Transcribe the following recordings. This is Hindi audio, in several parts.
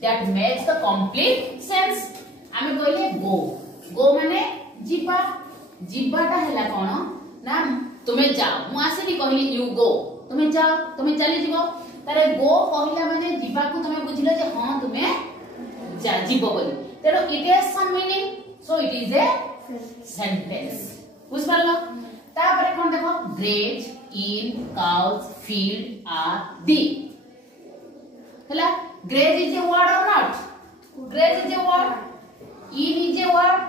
that makes the complete sense. आमे कहले go go माने जीवा जीवाटा हैला कोन ना तुमे जाओ मु आसीनी कहली you go तुमे जाओ तुमे चली जीवो तारे go कहला माने जीवा को तुमे बुझिलो जे हां तुमे जा जीवो बोली तेरो it has some meaning so it is a sentence बुझ पारलो तापरे कोन देखो graze in cows field are the हला graze is a word or not graze is a word in is a word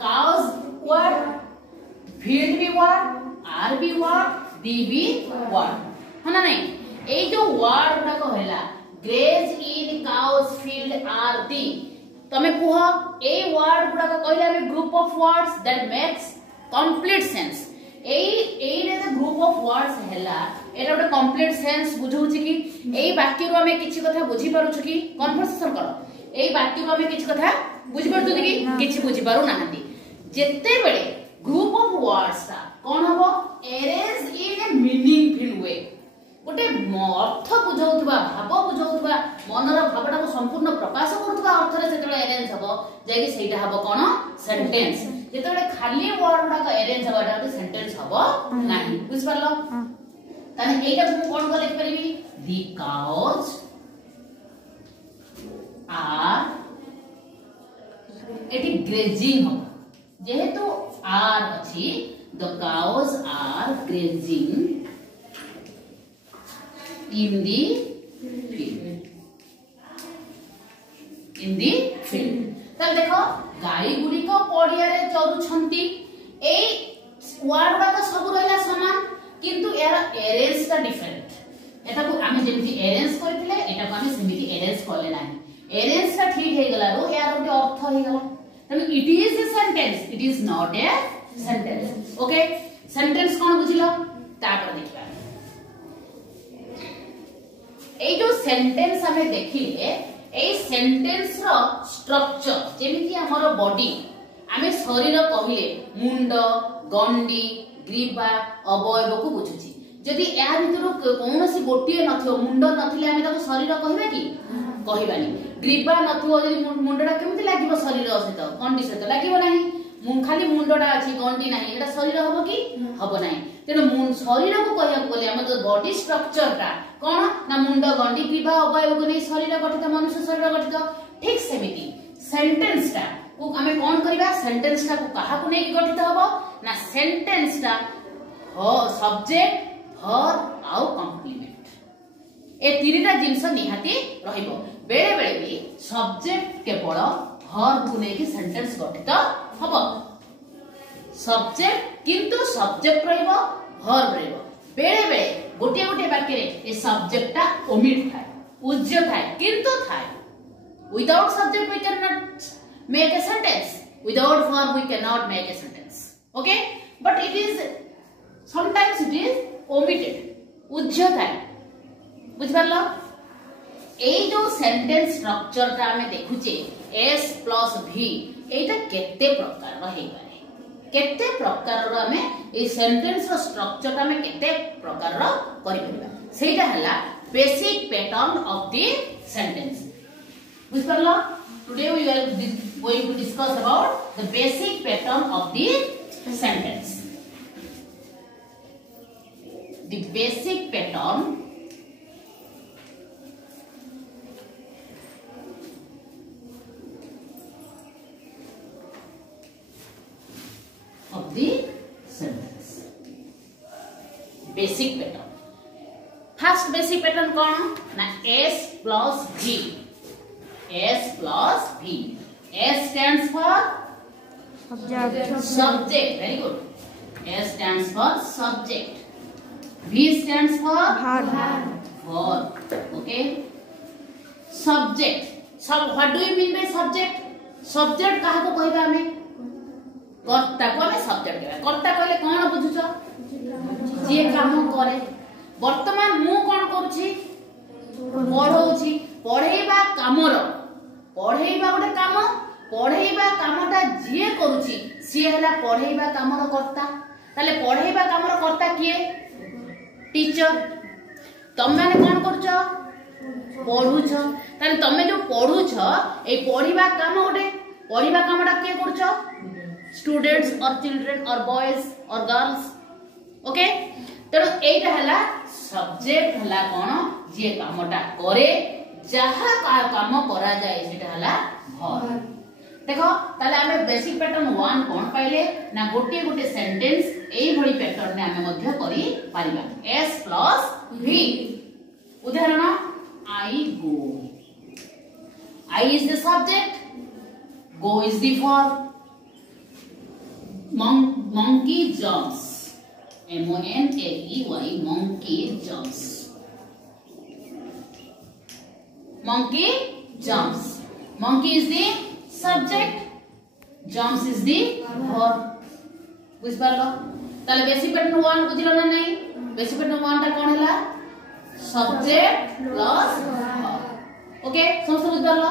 cows word field भी word are भी word the भी word है ना नहीं ए जो word गुडा को हैला graze in cows field are the तमे कुह ए word गुडा को कहले हम group of words that makes complete sense ए रे जो ग्रुप ऑफ वर्ड्स हैला एटा ଗୋଟେ कंप्लीट सेंस बुझौछि कि एई वाक्य रो हमें किछि कथा बुझी पारुछु कि कन्वर्सेशन करो एई वाक्य रो हमें किछि कथा बुझी पारुछु कि किछि बुझी पारु नाहंती जेते बेले ग्रुप ऑफ वर्ड्स ता कोन हबो अरेंज इन ए मीनिंगफुल वे गोटे अर्थ बुझौथबा भाव बुझौथबा मनर भावटा को संपूर्ण प्रकाश करथबा अर्थ रे सेतले अरेंज हबो जेकी सेटा हबो कोन सेंटेंस जेतले खाली वर्ड गुडा को अरेंज हबाटा तो सेंटेंस हबो नाही बुझ परलो ताने एटा मु कोन को लिख परिबी दी काउज आर एटी ग्रेजिंग हो जेहेतु आर अछि the cows are grazing in the field तब देखो गाई गुडी को पडिया रे चरुछंती ए वर्ड का सब रहला समान किंतु एरा अरेंज का डिफरेंट एटा को आमे जेमति अरेंज करथिले एटा को आमे सेमिति अरेंज करले नाही अरेंज का ठीक हे गला रो यार ओटे अर्थ हे गला तमे it is a sentence it is not a sentence okay sentence कोन बुझिलो तापर देखिबा ए जो सेंटेंस हमें देखिले ए सेंटेंस रो स्ट्रक्चर जेमिति हमर बॉडी हमें शरीर कहिले मुंड गंडी ग्रीवा अवयव को बुझुची जदि या भितर कोनोसी गोटिए नथियो मुंड नथिले हमें ताको शरीर कहिबा कि कहिबानी ग्रीवा नथियो जदि मुंडडा केमिति लागिबो शरीर सहित गंडी सहित लागिबो नाही खाली मुंडडा अछि गंडी नाही एटा शरीर हबो कि हबो नाही तेनो शरीर को कहिया बोले हम तो बॉडी स्ट्रक्चर का कोन ना मुंड गंडी ग्रीवा अवयव को नै शरीर गठित मनुष्य शरीर गठित ठीक सेमिति सेंटेंस टा को हमें कोन करबा सेंटेंस टा को कहा को नै गठित हबो ना सेंटेंस टा हो सब्जेक्ट वर्ब आउ कॉम्प्लीमेंट ए तीनटा जिंस निहाती रहिबो बेले बेले भी सब्जेक्ट केवल वर्ब को नै कि सेंटेंस गठित हबो सब्जेक्ट किंतु सब्जेक्ट रहिबो वर्ब रहिबो बेले बेले गोटे गोटे वाक्य रे ए सब्जेक्ट ता ओमिट थाय उज्य थाय किंतु थाय without subject we can not make a sentence without verb we can not make a sentence okay but it is sometimes it is omitted उज्य थाय बुझ परलो ए जो सेंटेंस स्ट्रक्चर ता हमें देखुचे s + v एटा केते प्रकार रो हे केते प्रकार रो हमें ए सेंटेंस रो स्ट्रक्चर हमें केते प्रकार रो करि परबा सेटा हला basic pattern of the sentence बुझ परलो today we are going to discuss about the basic pattern of the sentence the basic pattern of the sentence basic pattern first basic pattern कौन ना s plus v s plus v s stands for subject very good s stands for subject v stands for verb okay subject what do you mean by subject काहा को कहबा हमें कर्ता को हमें सब्जेक्ट कहबा कर्ता कहले कोन बुझुछ जे काम करे वर्तमान मु कोन करूची पढौची पढेबा कामर पढेबा गोटे काम पढेबा कामटा जे करूची से हला पढेबा कामर कर्ता ताले पढेबा कामर कर्ता किए टीचर तुम माने कोन करछ पढ़ुछ ताले तमे जो पढ़ुछ ए पढ़िबा काम गोटे पढ़िबा कामटा के करछ स्टूडेंट्स और चिल्ड्रन और बॉयज और गर्ल्स ओके तेणु एटा हला सब्जेक्ट हला कोन जे कामटा करे जहा काम करा जाय सेटा हला वर्ब देखो ताले आमे बेसिक पैटर्न 1 कोन पाइले ना गोटे गोटे सेंटेंस एई भली पैटर्न ने आमे मध्य करी पारिबा s प्लस v उदाहरण I go I is the subject go is the verb monkey jumps MONKEY monkey jumps monkey jumps monkey is the subject jumps is the verb बुझ पारलो ताले बेसिक पैटर्न 1 बुझिलो ना नहीं बेसिक पैटर्न 1 ता कोन हला सब्जेक्ट प्लस वर्ब ओके समस्त बुझ पारलो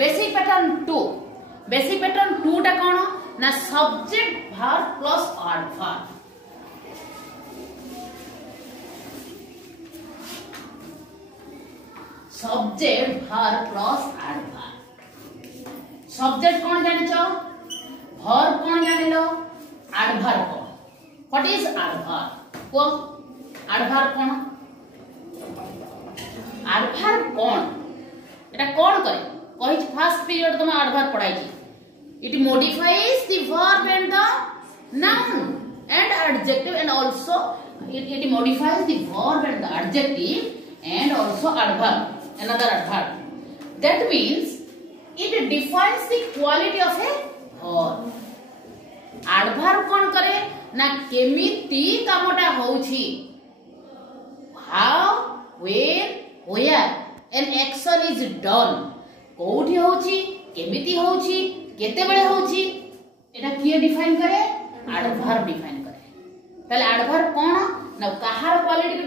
बेसिक पैटर्न 2 ता कोन ना subject verb plus adverb subject verb plus adverb subject कोन जानि छ वर्ब कोन जानिलो एडवर्ब कोन व्हाट इज एडवर्ब को एडवर्ब कोन एडवर्ब कोन एटा कोन करे कहि छ फर्स्ट पीरियड तुम एडवर्ब पढाई छी it modifies the verb and the noun and adjective and also it modifies the verb and the adjective and also adverb another adverb that means it defines the quality of a verb adverb कोन करे ना केमिति कामटा होउछि how when where an action is done कोठी होउछि केमिति होउछि केते बेले होउछि एटा किए डिफाइन करे एडवर्ब डिफाइन करे ताले एडवर्ब कोन ना कहार क्वालिटी को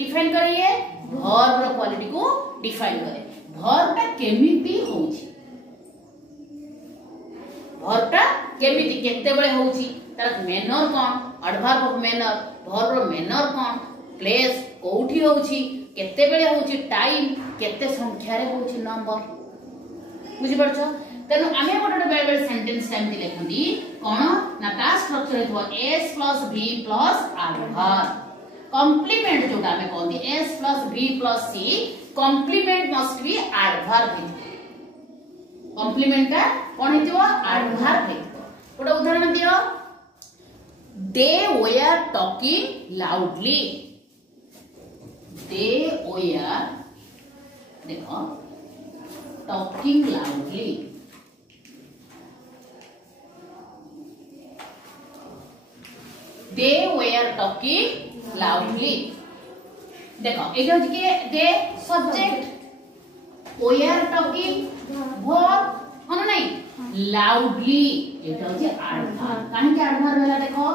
डिफाइन करिए वर्ब रो क्वालिटी को डिफाइन करे वर्ब ता केमिति होउछि वर्ब ता केमिति केते बेले होउछि तार मैनर कोन एडवर्ब ऑफ मैनर वर्ब रो मैनर कोन प्लेस कोठी होउछि केते बेले होउछि टाइम केते संख्या रे होउछि नंबर बुझि परछो तेनु आमे गोटे बेले बेले सेंटेंस सेमति लेखंदी कोन ना ता स्ट्रक्चर हेतु s plus v plus adverb complement जोटा हमें कहंदी s plus v plus c complement must be adverb हेतु कॉम्प्लीमेंट का कोन हेतु एडवर्ब हेतु गोटे उदाहरण दियो they were talking loudly they were देखो talking loudly they were talking loudly देखो एटा होची के they subject were talking verb होना नहीं loudly एटा होची एडवर्ब काहे के एडवर्ब होला देखो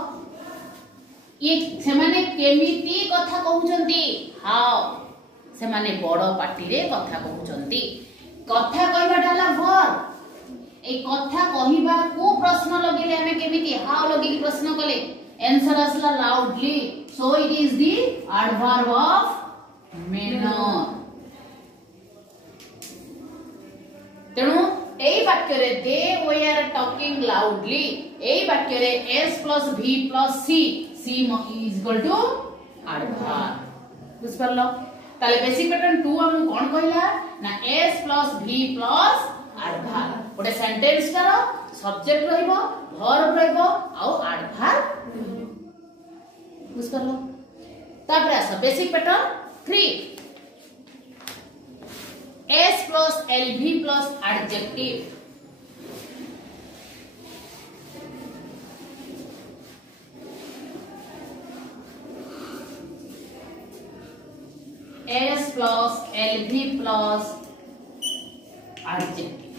ये से माने केमिति कथा कहउचंती हाउ से माने बड़ पार्टी रे कथा कहउचंती कथा कहबाटा होला वर्ब ए कथा कहिबा को प्रश्न लगेले हमें केमिति हाउ लगे की प्रश्न कले आंसर असला loudly so it is the adverb of manner तेनु एई वाक्य रे दे वर टॉकिंग लाउडली एई वाक्य रे s plus v plus c c is equal to adverb बुझ परलो ताले बेसिक पैटर्न 2 हम कोन कहला ना s plus v plus adverb गोटे सेंटेंस करो सब्जेक्ट रहइबो वर्ब रहइबो आ एडवर्ब बुझ परलो तापर आस basic pattern 3 s plus lv plus adjective s plus lv plus adjective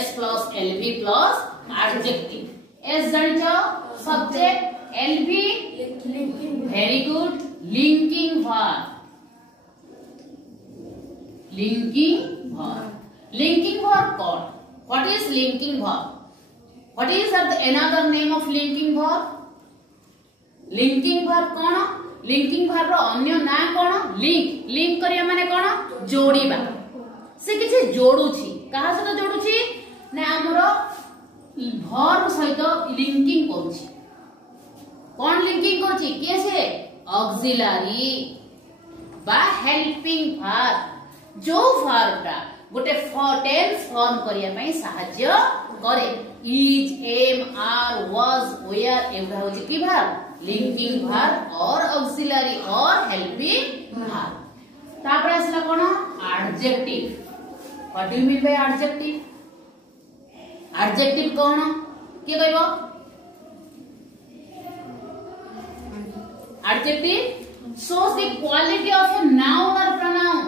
s plus lv plus adjective s जानिचो subject lv very good linking verb linking verb कौन what is linking verb what is the another name of linking verb कौन लिंकिंग वर्ब रो अन्य ना कोन लिंक लिंक करिया माने कोन जोड़ीबा से किछि जोडुछि कहा सहित जोडुछि ना हमरो वर्ब सहित लिंकिंग करूछि कोन लिंकिंग करूछि के से ऑक्सिलरी बा हेल्पिंग वर्ब जो वर्ब टा गोटे टेंस फॉर्म करिया पई सहाय्य करे is am are was were एवढा होछि की वर्ब लिंकिंग वर्ब और ऑक्सिलरी और हेल्पिंग वर्ब तापर आसला कोन adjective what do you mean by adjective adjective कोन के कहबो adjective shows the quality of a noun or pronoun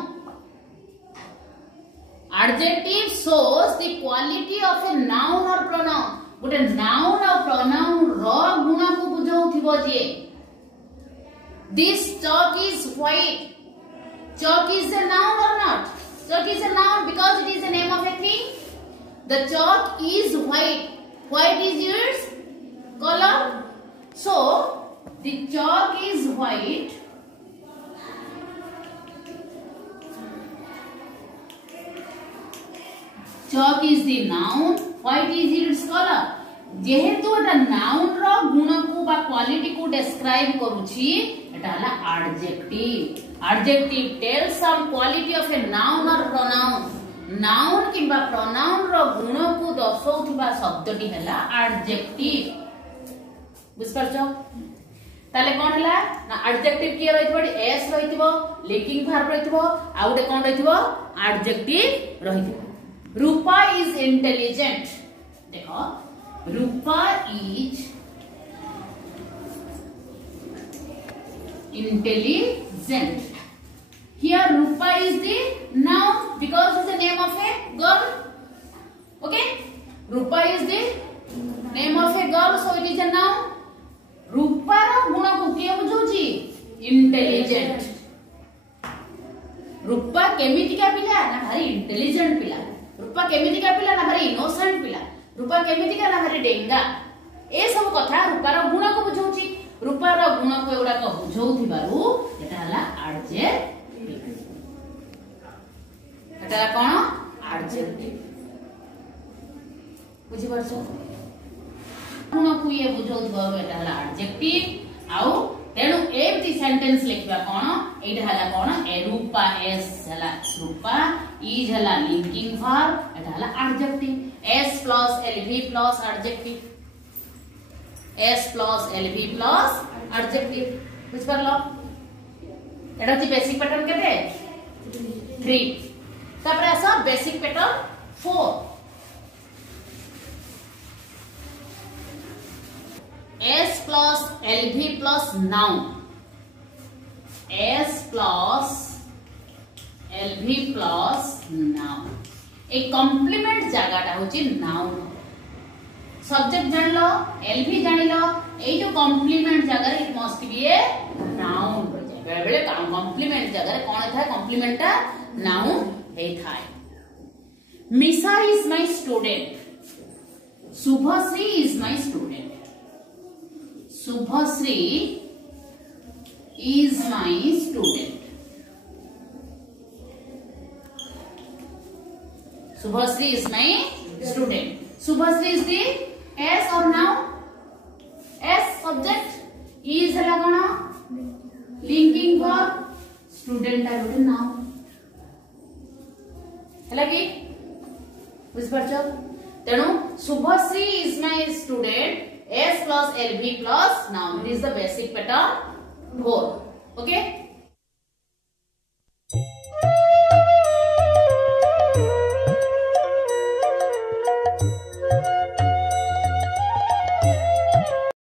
adjective shows the quality of a noun or pronoun गोटे noun और pronoun रो गुण को बुझाउथिबो जे this chalk is white chalk is a noun or not chalk is a noun because it is the name of a thing the chalk is white is its color so the chalk is white chalk is the noun white is its color जेहेतु एटा नाउन रो गुण को बा क्वालिटी को डिस्क्राइब करूची एटा हला adjective tell some quality of a noun और प्रोनाउन नाउन किबा प्रोनाउन रो गुण को दर्शाउथिबा शब्दटी हला एडजेक्टिव बुझ परछो ताले कोन हला ना एडजेक्टिव के रहितबो एस रहितबो लिंकिंग वर्ब रहितबो आ उडे कोन रहितबो एडजेक्टिव रहितबो रूपा इज इंटेलिजेंट देखो Rupa is intelligent here Rupa is the noun because it's the name of a girl okay Rupa is the name of a girl so it is a noun Rupa ro गुण को के बुझौची इंटेलिजेंट रूपा केमितिका पिला ना भारी इंटेलिजेंट पिला रूपा केमितिका पिला ना भारी इनोसेंट पिला रूपा केमितिका ना भारी डेंगा ए सब कथा रूपा रो गुण को बुझौची रूपा रो गुण को एउडा को बुझौथिबारु एटा हला एडजेक्टिव एटा कोन एडजेक्टिव बुझि परछो गुण को ये बुझौथिबारु एटा हला एडजेक्टिव आउ तेनु एमती सेंटेंस लिखबा कोन एटा हला कोन ए रूपा एस हला रूपा इज हला लिंकिंग वर्ब एटा हला adjective S plus LV plus adjective S plus LV plus adjective बुझ परलो एटा छि बेसिक पैटर्न केते 3 तापर आसा basic pattern 4 S plus LV plus noun S plus LV plus noun a complement जागाटा होछि नाउन सब्जेक्ट जान लो एलवी जान लो ए जो कॉम्प्लीमेंट जगह it must be a noun बेले बेले कॉम्प्लीमेंट जगह कोन था कॉम्प्लीमेंट ता नाउन हे थाय मिसा is my student Shubhashree is my student Shubhashree is my student Shubhashree is my student Shubhashree is the S or noun S subject is हला कोन linking verb student are written noun हला की बुझ परछो तेनु Shubhashree is my student S plus LV plus noun this is the basic pattern 4 okay